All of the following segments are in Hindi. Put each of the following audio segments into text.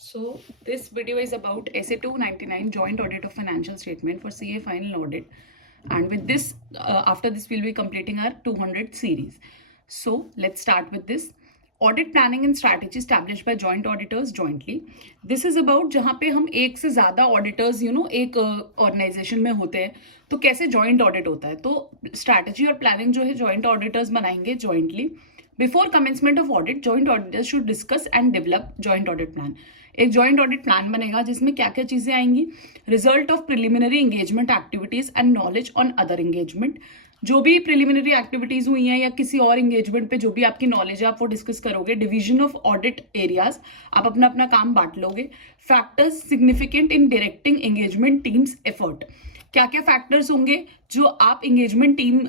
So this video is about SA 299 Joint Audit of Financial Statement for CA Final Audit, and with this, after this we'll be completing our 200 series. So let's start with this. Audit planning and strategy established by joint auditors jointly. This is about जहाँ पे हम एक से ज़्यादा ऑडिटर्स एक ऑर्गेनाइजेशन में होते हैं, तो कैसे जॉइंट ऑडिट होता है. तो स्ट्रैटेजी और प्लानिंग जो है जॉइंट ऑडिटर्स बनाएंगे jointly. Before commencement of audit joint auditors should discuss and develop joint audit plan. एक जॉइंट ऑडिट प्लान बनेगा जिसमें क्या क्या चीज़ें आएंगी. Result of preliminary engagement activities and knowledge on other engagement. जो भी प्रिलिमिनरी एक्टिविटीज़ हुई हैं या किसी और एंगेजमेंट पे जो भी आपकी नॉलेज है आप वो डिस्कस करोगे. डिवीजन ऑफ ऑडिट एरियाज, आप अपना अपना काम बांट लोगे. Factors significant in directing engagement teams effort. क्या क्या फैक्टर्स होंगे जो आप एंगेजमेंट टीम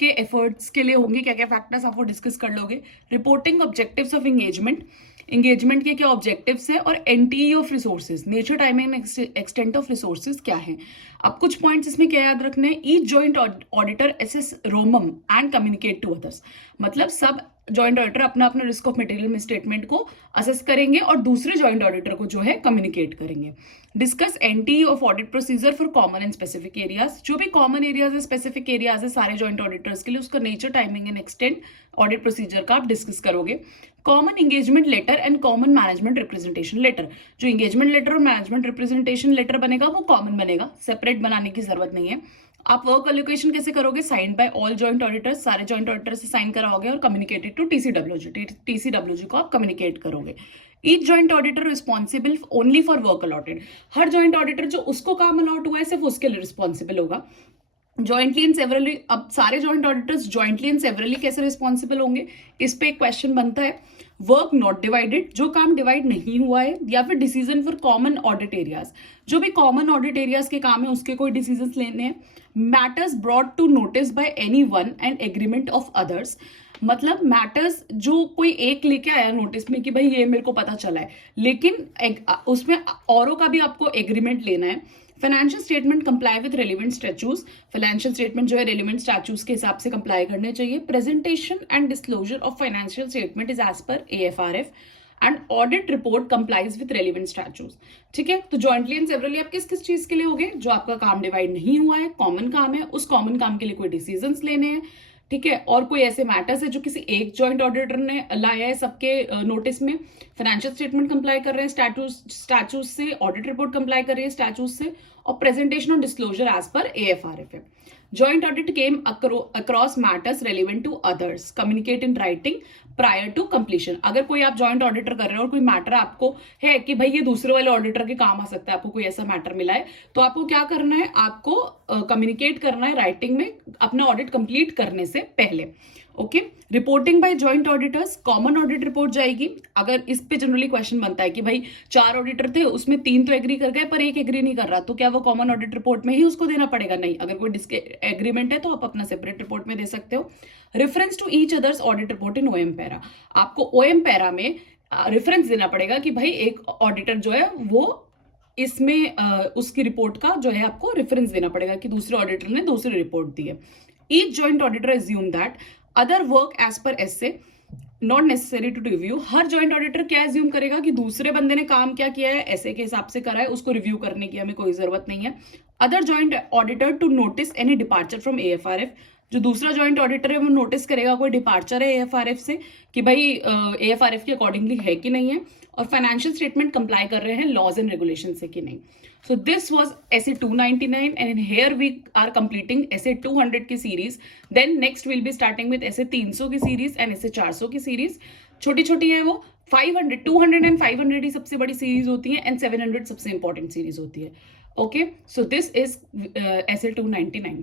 के एफर्ट्स के लिए होंगे, क्या क्या फैक्टर्स आप वो डिस्कस कर लोगे. Reporting objectives of engagement. Engagement के क्या ऑब्जेक्टिव्स है और NTE of resources, nature timing extent of resources क्या है. अब कुछ पॉइंट्स इसमें क्या याद रखने हैं. Each joint auditor assess ROMM and communicate to others. मतलब सब जॉइंट ऑडिटर अपना अपना रिस्क ऑफ मटेरियल स्टेटमेंट को असेस करेंगे और दूसरे जॉइंट ऑडिटर को जो है कम्युनिकेट करेंगे. Discuss NTE of audit procedure for common and specific areas. जो भी कॉमन एरियाज है, स्पेसिफिक एरियाज है सारे जॉइंट ऑडिटर्स के लिए, उसका nature timing and extent audit procedure का आप डिस्कस करोगे. Common engagement letter and common management representation letter. जो एंगेजमेंट लेटर और मैनेजमेंट रिप्रेजेंटेशन लेटर बनेगा वो कॉमन बनेगा, सेपरेट बनाने की जरूरत नहीं है. आप वर्क एलोकेशन कैसे करोगे. Sign by all joint auditors, सारे जॉइंट ऑडिटर से साइन कराओगे और कम्युनिकेटेड टू टीसीडब्ल्यूजी. टीसीडब्ल्यूजी को आप कम्युनिकेट करोगे. Each joint auditor responsible only for work allotted. Her joint auditor जो उसको काम अलॉट हुआ है सिर्फ उसके लिए रिस्पॉन्सिबल होगा. Jointly and severally. अब सारे joint auditors jointly and severally कैसे रिस्पॉन्सिबल होंगे, इस पे एक क्वेश्चन बनता है. Work not divided. जो काम डिवाइड नहीं हुआ है, या फिर decision for common audit areas. जो भी कॉमन ऑडिट एरियाज के काम है उसके कोई डिसीजन लेने हैं. Matters brought to notice by any one and agreement of others. मतलब मैटर्स जो कोई एक लेके आया नोटिस में कि भाई ये मेरे को पता चला है, लेकिन उसमें औरों का भी आपको एग्रीमेंट लेना है. Financial statement comply with relevant statutes. Financial statement जो है रेलिवेंट स्टैट्यूज के हिसाब से कंप्लाई करने चाहिए. Presentation and disclosure of financial statement is as per AFRF and audit report complies with relevant statutes. ठीक है. तो जॉइंटली एंड सेवरली आप किस किस चीज के लिए होगे. जो आपका काम डिवाइड नहीं हुआ है, कॉमन काम है, उस कॉमन काम के लिए कोई डिसीजन लेने हैं. ठीक है. और कोई ऐसे मैटर्स है जो किसी एक जॉइंट ऑडिटर ने लाया है सबके नोटिस में. फाइनेंशियल स्टेटमेंट कंप्लाई कर रहे हैं स्टैट्यूज से, ऑडिट रिपोर्ट कंप्लाई कर रही है स्टैट्यूज से, और प्रेजेंटेशन और डिस्क्लोजर एज पर AFRF है. Joint audit came across matters relevant to others. Communicate in writing prior to completion. अगर कोई आप जॉइंट ऑडिटर कर रहे हो और कोई मैटर आपको है कि भाई ये दूसरे वाले ऑडिटर के काम आ सकता है, आपको कोई ऐसा मैटर मिला है, तो आपको क्या करना है, आपको कम्युनिकेट करना है राइटिंग में अपना ऑडिट कंप्लीट करने से पहले. Okay. Reporting by joint auditors. Common audit report जाएगी. अगर इस पे जनरली क्वेश्चन बनता है कि भाई 4 ऑडिटर थे, उसमें 3 तो एग्री कर गए पर एक एग्री नहीं कर रहा, तो क्या वो कॉमन ऑडिट रिपोर्ट में ही उसको देना पड़ेगा. नहीं, अगर कोई एग्रीमेंट है तो आप अपना सेपरेट रिपोर्ट में दे सकते हो. Reference to each others audit report in OM पैरा. आपको OM पैरा में रेफरेंस देना पड़ेगा कि भाई एक ऑडिटर जो है वो इसमें उसकी रिपोर्ट का जो है आपको रेफरेंस देना पड़ेगा कि दूसरे ऑडिटर ने दूसरी रिपोर्ट दी है. Each joint auditor assume that other work as per SA not necessary to review. हर जॉइंट ऑडिटर क्या एज्यूम करेगा कि दूसरे बंदे ने काम क्या किया है, ऐसे के हिसाब से करा है, उसको रिव्यू करने की हमें कोई जरूरत नहीं है. Other joint auditor to notice any departure from AFRF. जो दूसरा जॉइंट ऑडिटर है वो नोटिस करेगा कोई डिपार्चर है AFRF से कि भाई AFRF के अकॉर्डिंगली है कि नहीं है, और फाइनेंशियल स्टेटमेंट कंप्लाई कर रहे हैं लॉज एंड रेगुलेशन से कि नहीं. So this was SA 299 and here we are completing SA 200 की series. Then next we'll be starting with SA 300 की series and SA 400 की series. छोटी छोटी है वो. 500, 200 and 500 ही सबसे बड़ी series होती है and 700 सबसे important series होती है. Okay, so this is SA 299.